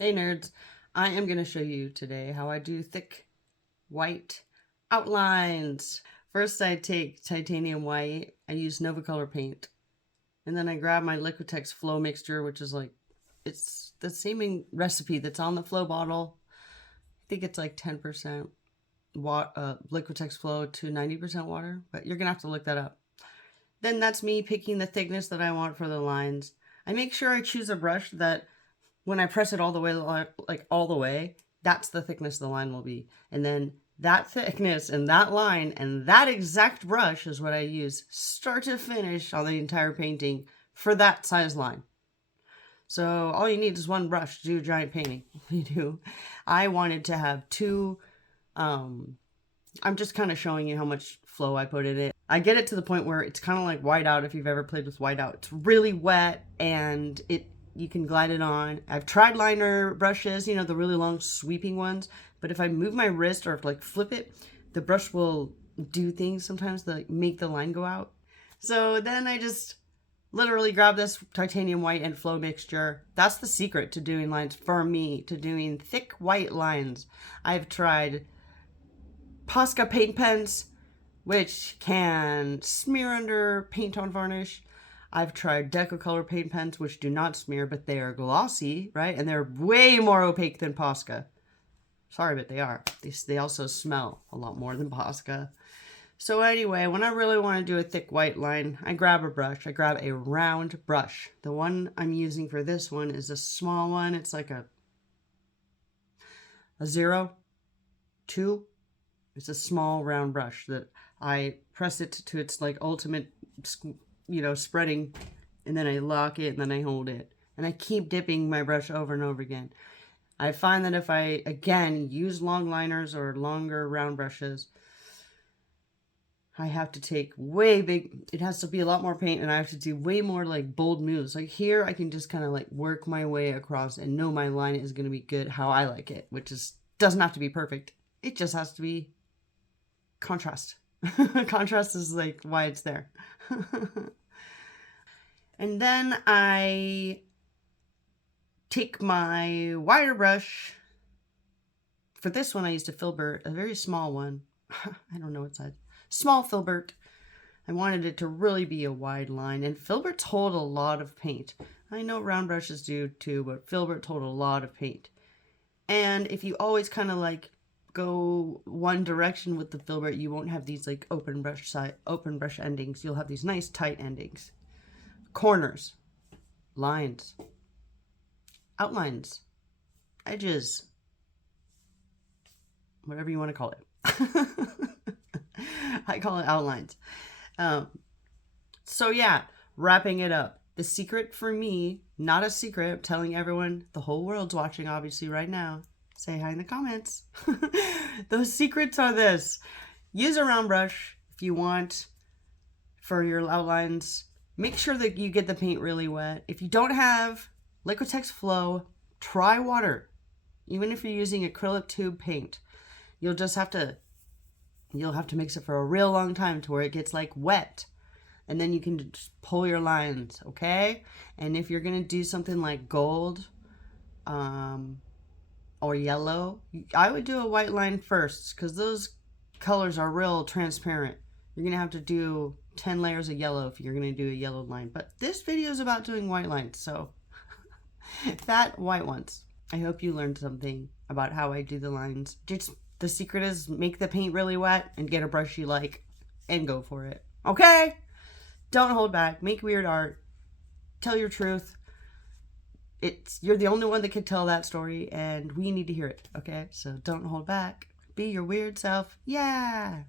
Hey nerds, I am going to show you today how I do thick white outlines. First I take titanium white, I use Nova Color paint, and then I grab my Liquitex Flow mixture, which is like, it's the same recipe that's on the Flow bottle. I think it's like 10% Liquitex Flow to 90% water, but you're going to have to look that up. Then that's me picking the thickness that I want for the lines. I make sure I choose a brush that when I press it all the way, like all the way, that's the thickness the line will be. And then that thickness and that line and that exact brush is what I use start to finish on the entire painting for that size line. So all you need is one brush to do a giant painting. I wanted to have two, I'm just kind of showing you how much flow I put in it. I get it to the point where it's kind of like whiteout if you've ever played with whiteout. It's really wet and you can glide it on. I've tried liner brushes, you know, the really long sweeping ones, but if I move my wrist or like flip it, the brush will do things sometimes that make the line go out. So then I just literally grab this titanium white and flow mixture. That's the secret to doing lines for me, to doing thick white lines. I've tried Posca paint pens, which can smear under paint on varnish. I've tried Decocolor paint pens, which do not smear, but they are glossy, right? And they're way more opaque than Posca. Sorry, but they are. They also smell a lot more than Posca. So anyway, when I really want to do a thick white line, I grab a brush. I grab a round brush. The one I'm using for this one is a small one. It's like a 0.2. It's a small round brush that I press it to its like ultimate, you know, spreading, and then I lock it and then I hold it. And I keep dipping my brush over and over again. I find that if I, again, use long liners or longer round brushes, I have to take way big, it has to be a lot more paint and I have to do way more like bold moves. Like here, I can just kind of like work my way across and know my line is going to be good how I like it, which is, doesn't have to be perfect. It just has to be contrast. Contrast is like why it's there. And then I take my wire brush. For this one, I used a filbert, a very small one. I don't know what size. Small filbert. I wanted it to really be a wide line, and filberts hold a lot of paint. I know round brushes do too, but filberts hold a lot of paint. And if you always kind of like go one direction with the filbert, you won't have these like open brush endings. You'll have these nice tight endings. Corners, lines, outlines, edges, whatever you want to call it. I call it outlines. So yeah, wrapping it up. The secret for me, not a secret, I'm telling everyone, the whole world's watching obviously right now. Say hi in the comments. Those secrets are this. Use a round brush if you want for your outlines. Make sure that you get the paint really wet. If you don't have Liquitex Flow, try water. Even if you're using acrylic tube paint, you'll have to mix it for a real long time to where it gets like wet. And then you can just pull your lines, okay? And if you're going to do something like gold or yellow, I would do a white line first because those colors are real transparent. You're going to have to do 10 layers of yellow if you're going to do a yellow line. But this video is about doing white lines, so that white ones. I hope you learned something about how I do the lines. Just the secret is make the paint really wet and get a brush you like and go for it. Okay? Don't hold back. Make weird art. Tell your truth. You're the only one that can tell that story and we need to hear it. Okay? So don't hold back. Be your weird self. Yeah.